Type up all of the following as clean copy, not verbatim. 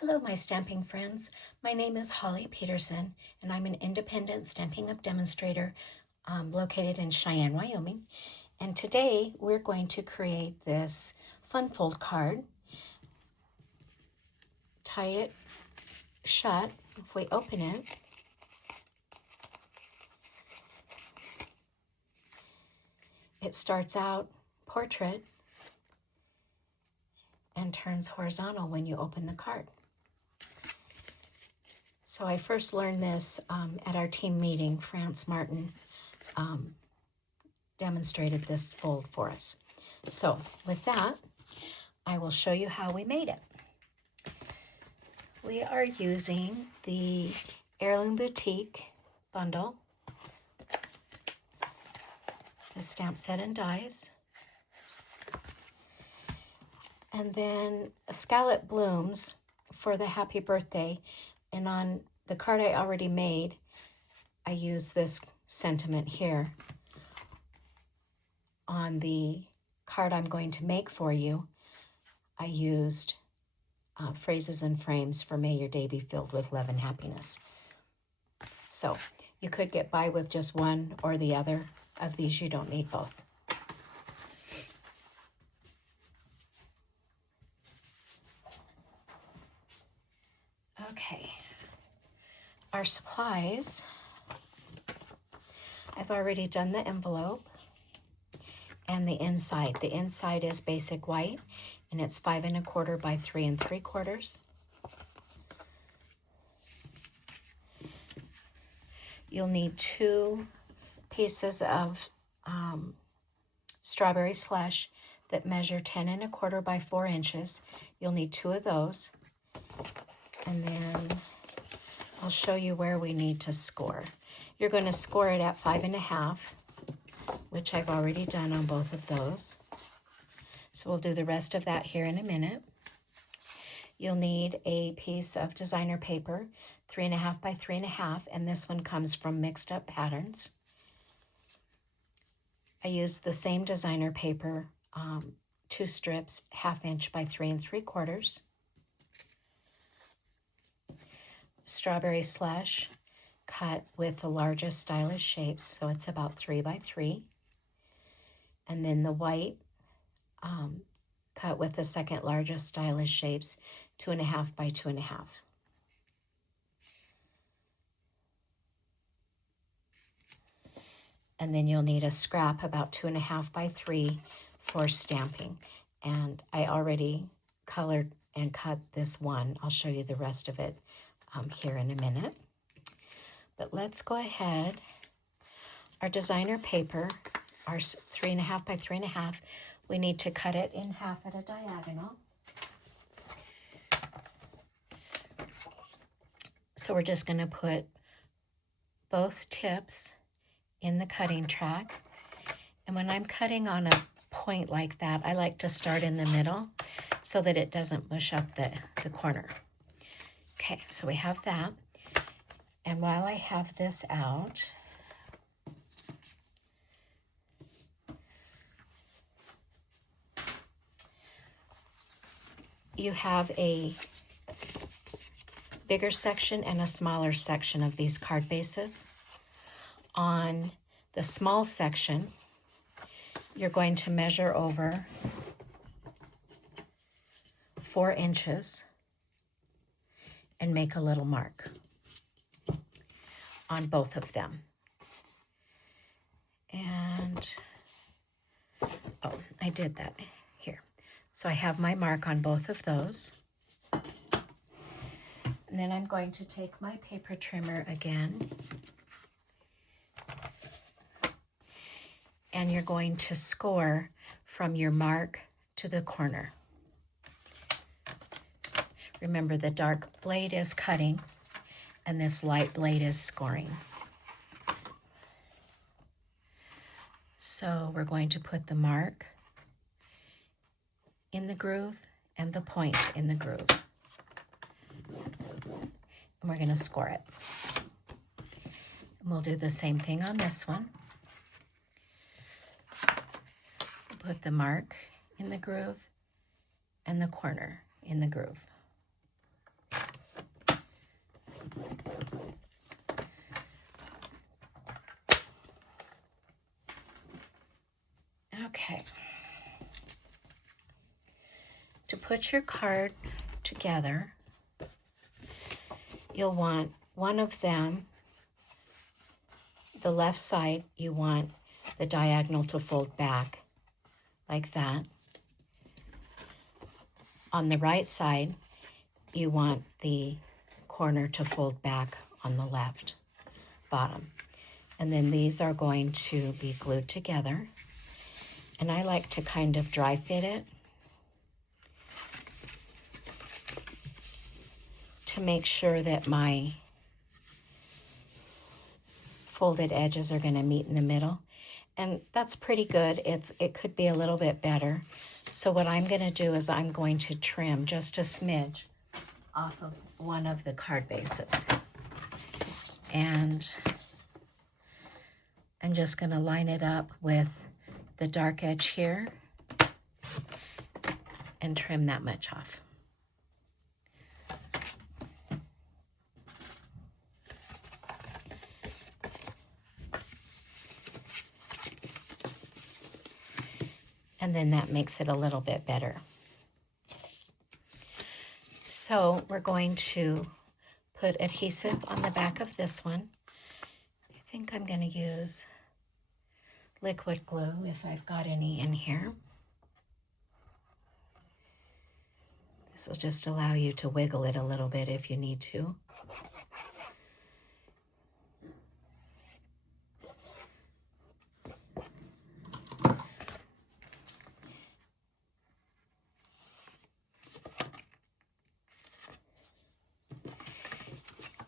Hello, my stamping friends. My name is Holly Peterson, and I'm an independent Stampin' Up! Demonstrator located in Cheyenne, Wyoming. And today we're going to create this fun fold card. Tie it shut. If we open it, it starts out portrait and turns horizontal when you open the card. So I first learned this at our team meeting. France Martin demonstrated this fold for us. So with that, I will show you how we made it. We are using the Heirloom Boutique bundle, the stamp set and dies, and then scallop blooms for the happy birthday. And on the card I already made, I use this sentiment here. On the card I'm going to make for you, I used phrases and frames for May Your Day Be Filled with Love and Happiness. So you could get by with just one or the other of these. You don't need both. Okay, our supplies. I've already done the envelope and the inside. The inside is basic white, and it's 5 1/4 by 3 3/4. You'll need 2 pieces of strawberry slush that measure 10 1/4 by 4 inches. You'll need 2 of those. And then I'll show you where we need to score. You're going to score it at 5 1/2, which I've already done on both of those. So we'll do the rest of that here in a minute. You'll need a piece of designer paper, 3 1/2 by 3 1/2, and this one comes from Mixed Up Patterns. I used the same designer paper, 2 strips, 1/2 inch by 3 3/4. Strawberry slush cut with the largest stylish shapes, so it's about 3 by 3. And then the white cut with the second largest stylish shapes, 2 1/2 by 2 1/2. And then you'll need a scrap about 2 1/2 by 3 for stamping. And I already colored and cut this one. I'll show you the rest of it here in a minute. But let's go ahead. Our designer paper, our 3 1/2 by 3 1/2, we need to cut it in half at a diagonal. So we're just going to put both tips in the cutting track. And when I'm cutting on a point like that, I like to start in the middle so that it doesn't mush up the corner. Okay, so we have that. And while I have this out, you have a bigger section and a smaller section of these card bases. On the small section, you're going to measure over 4 inches and make a little mark on both of them. And, oh, I did that here. So I have my mark on both of those. And then I'm going to take my paper trimmer again. And you're going to score from your mark to the corner. Remember, the dark blade is cutting and this light blade is scoring. So we're going to put the mark in the groove and the point in the groove. And we're going to score it. And we'll do the same thing on this one. Put the mark in the groove and the corner in the groove. Okay. To put your card together, you'll want one of them, the left side, you want the diagonal to fold back like that. On the right side, you want the corner to fold back on the left bottom. And then these are going to be glued together. And I like to kind of dry fit it to make sure that my folded edges are going to meet in the middle. And that's pretty good. It could be a little bit better. So what I'm going to do is I'm going to trim just a smidge off of one of the card bases. And I'm just going to line it up with the dark edge here and trim that much off. And then that makes it a little bit better. So we're going to put adhesive on the back of this one. I think I'm going to use liquid glue if I've got any in here. This will just allow you to wiggle it a little bit if you need to.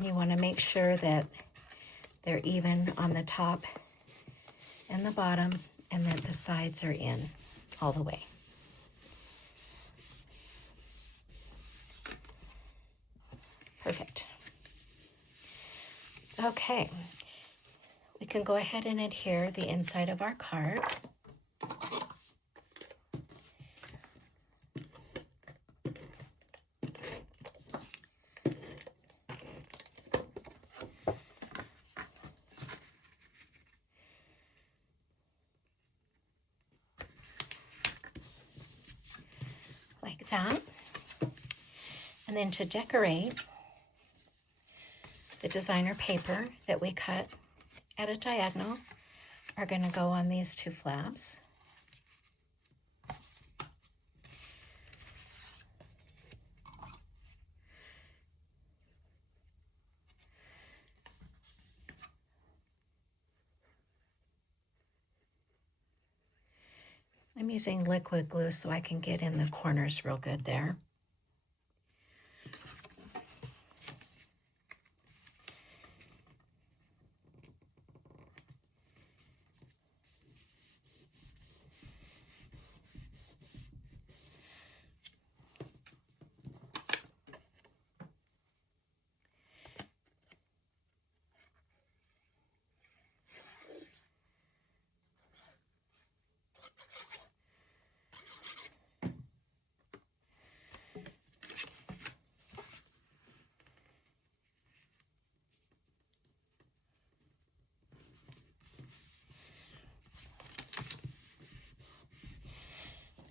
You want to make sure that they're even on the top and the bottom, and that the sides are in all the way. Perfect. Okay, we can go ahead and adhere the inside of our card. Like that. And then to decorate, the designer paper that we cut at a diagonal are going to go on these two flaps. I'm using liquid glue so I can get in the corners real good there.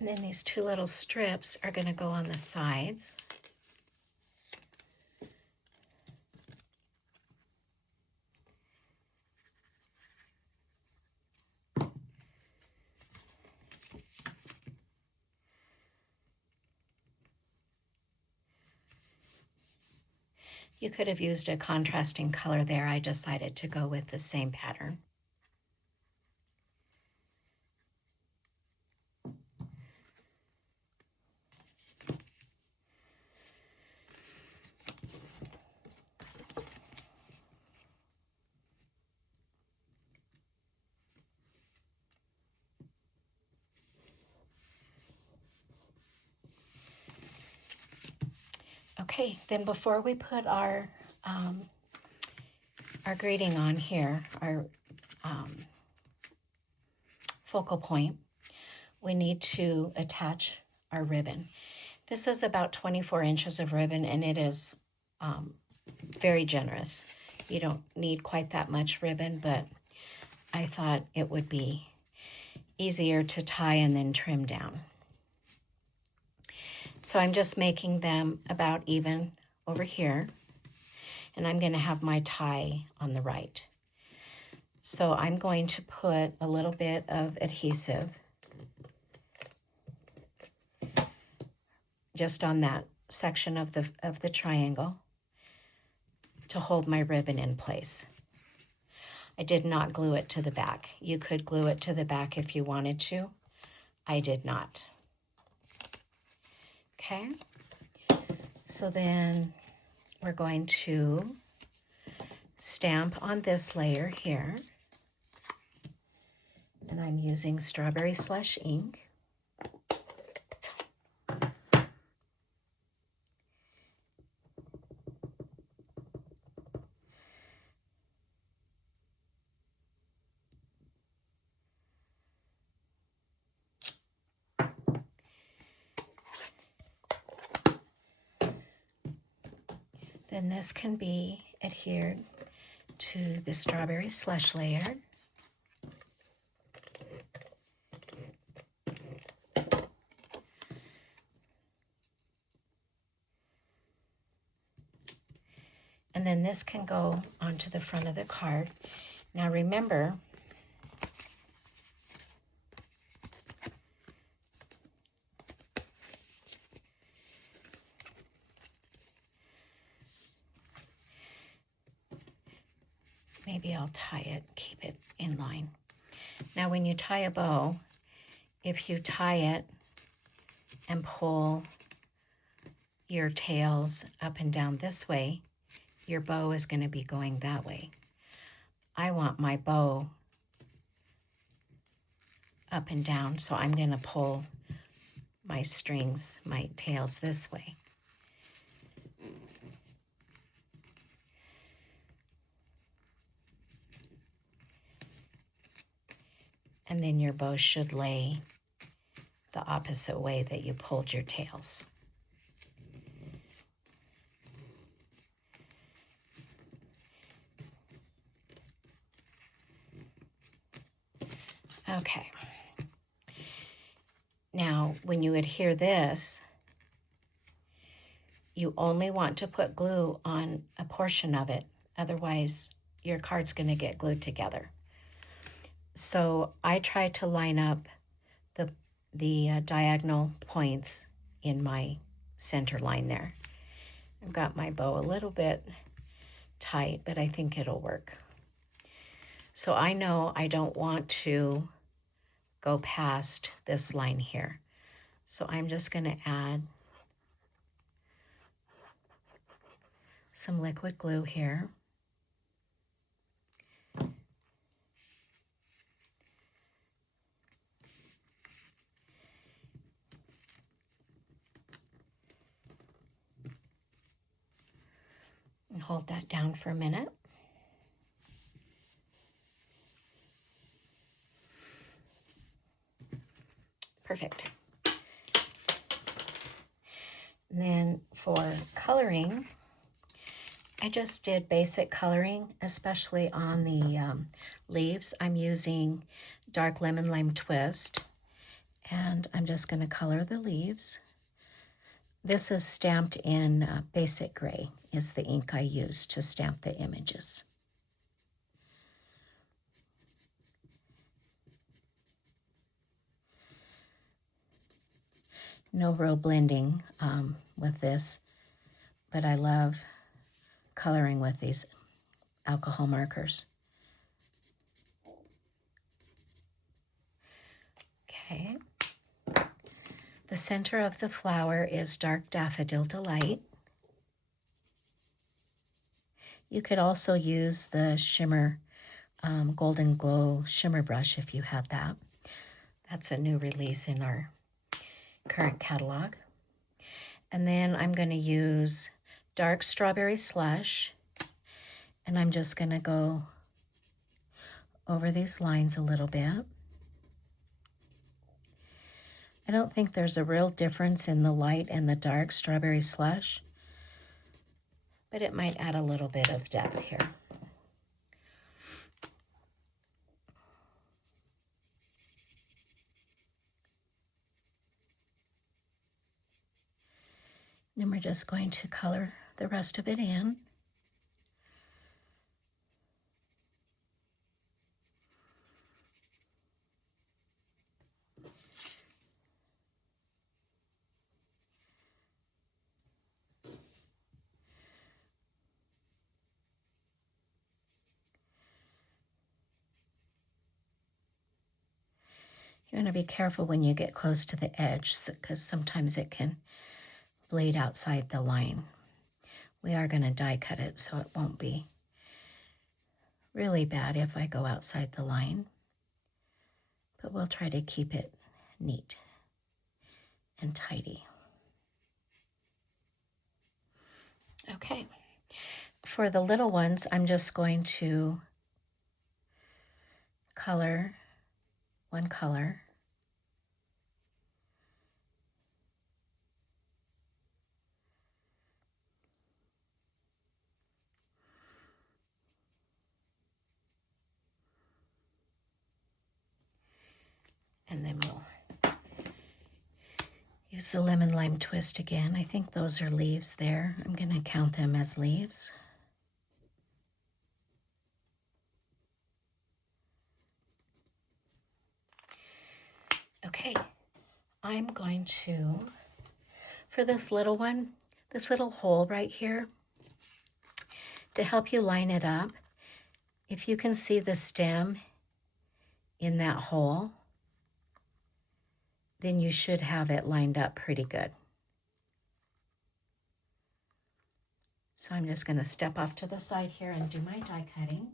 And then these two little strips are going to go on the sides. You could have used a contrasting color there. I decided to go with the same pattern. Okay, then before we put our greeting on here, our focal point, we need to attach our ribbon. This is about 24 inches of ribbon, and it is very generous. You don't need quite that much ribbon, but I thought it would be easier to tie and then trim down. So I'm just making them about even over here, and I'm going to have my tie on the right. So I'm going to put a little bit of adhesive just on that section of the triangle to hold my ribbon in place. I did not glue it to the back. You could glue it to the back if you wanted to. I did not. Okay, so then we're going to stamp on this layer here. And I'm using Strawberry Slush ink. Then this can be adhered to the Strawberry Slush layer. And then this can go onto the front of the card. Now remember, maybe I'll tie it, keep it in line. Now when you tie a bow, if you tie it and pull your tails up and down this way, your bow is going to be going that way. I want my bow up and down, so I'm going to pull my strings, my tails this way. And then your bow should lay the opposite way that you pulled your tails. Okay. Now, when you adhere this, you only want to put glue on a portion of it. Otherwise, your card's going to get glued together. So I try to line up the diagonal points in my center line there. I've got my bow a little bit tight, but I think it'll work. So I know I don't want to go past this line here. So I'm just going to add some liquid glue here. And hold that down for a minute. Perfect. And then for coloring, I just did basic coloring, especially on the leaves. I'm using dark lemon lime twist, and I'm just going to color the leaves. This is stamped in basic gray, is the ink I use to stamp the images. No real blending with this, but I love coloring with these alcohol markers. Okay. The center of the flower is Dark Daffodil Delight. You could also use the shimmer, Golden Glow shimmer brush if you have that. That's a new release in our current catalog. And then I'm going to use Dark Strawberry Slush, and I'm just going to go over these lines a little bit. I don't think there's a real difference in the light and the dark Strawberry Slush, but it might add a little bit of depth here. Then we're just going to color the rest of it in. You want to be careful when you get close to the edge because sometimes it can bleed outside the line. We are going to die cut it, so it won't be really bad if I go outside the line, but we'll try to keep it neat and tidy. Okay, for the little ones, I'm just going to color one color. And then we'll use the lemon lime twist again. I think those are leaves there. I'm going to count them as leaves. Okay, I'm going to, for this little one, this little hole right here, to help you line it up, if you can see the stem in that hole, then you should have it lined up pretty good. So I'm just going to step off to the side here and do my die cutting.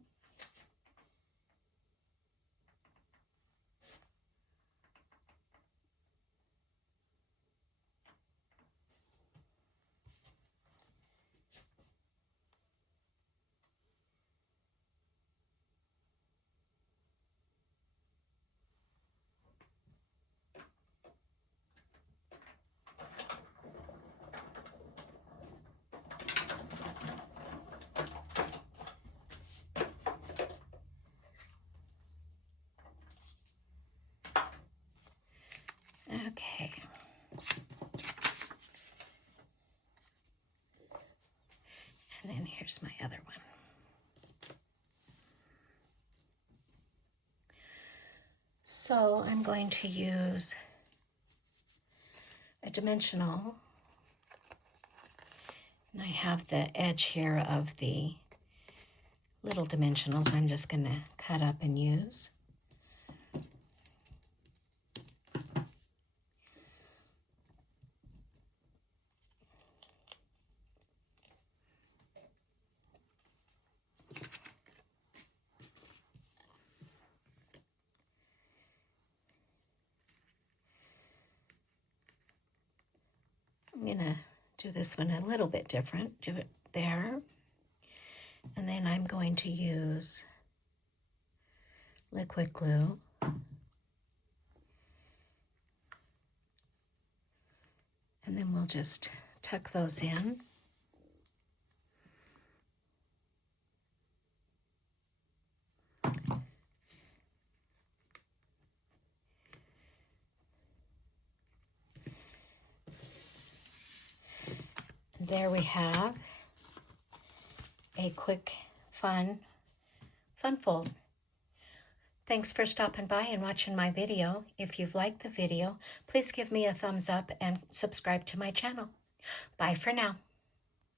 Okay. And then here's my other one. So I'm going to use a dimensional, and I have the edge here of the little dimensionals I'm just going to cut up and use. I'm going to do this one a little bit different. Do it there. And then I'm going to use liquid glue. And then we'll just tuck those in. There we have a quick, fun fold. Thanks for stopping by and watching my video. If you've liked the video, please give me a thumbs up and subscribe to my channel. Bye for now.